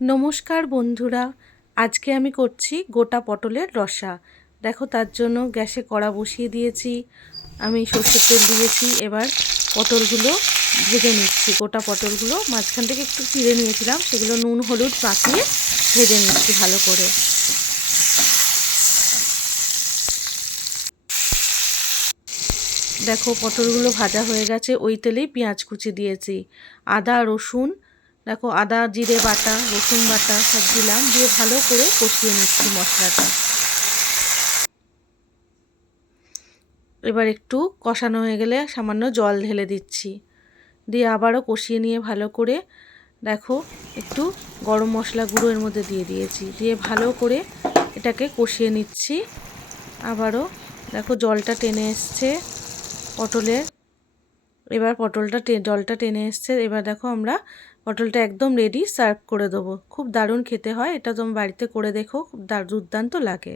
নমস্কার বন্ধুরা, আজকে আমি করছি গোটা পটলের রসা। দেখো, তার জন্য গ্যাসে কড়া বসিয়ে দিয়েছি, আমি সর্ষের তেল দিয়েছি। এবার পটলগুলো ভেজে নিচ্ছি। গোটা পটলগুলো মাঝখান থেকে একটু চিড়ে নিয়েছিলাম, সেগুলো নুন হলুদ মাখিয়ে ভেজে নিচ্ছি ভালো করে। দেখো, পটলগুলো ভাজা হয়ে গেছে। ওই তেলেই পেঁয়াজ কুচি দিয়েছি, আদা রসুন, দেখো আদা জিরে বাটা রসুন বাটা সব দিলাম, দিয়ে ভালো করে কষিয়ে নিচ্ছি মশলাটা। এবার একটু কষানো হয়ে গেলে সামান্য জল ঢেলে দিচ্ছি, দিয়ে আবারও কষিয়ে নিয়ে ভালো করে দেখো একটু গরম মশলা গুঁড়ো এর মধ্যে দিয়ে দিয়েছি, দিয়ে ভালো করে এটাকে কষিয়ে নিচ্ছি। আবারও দেখো জলটা টেনে এসছে পটলের। এবার জলটা টেনে এসছে। এবার দেখো আমরা পটলটা একদম রেডি, সার্ভ করে দেবো। খুব দারুণ খেতে হয় এটা, তুমি বাড়িতে করে দেখো, খুব দুর্দান্ত লাগে।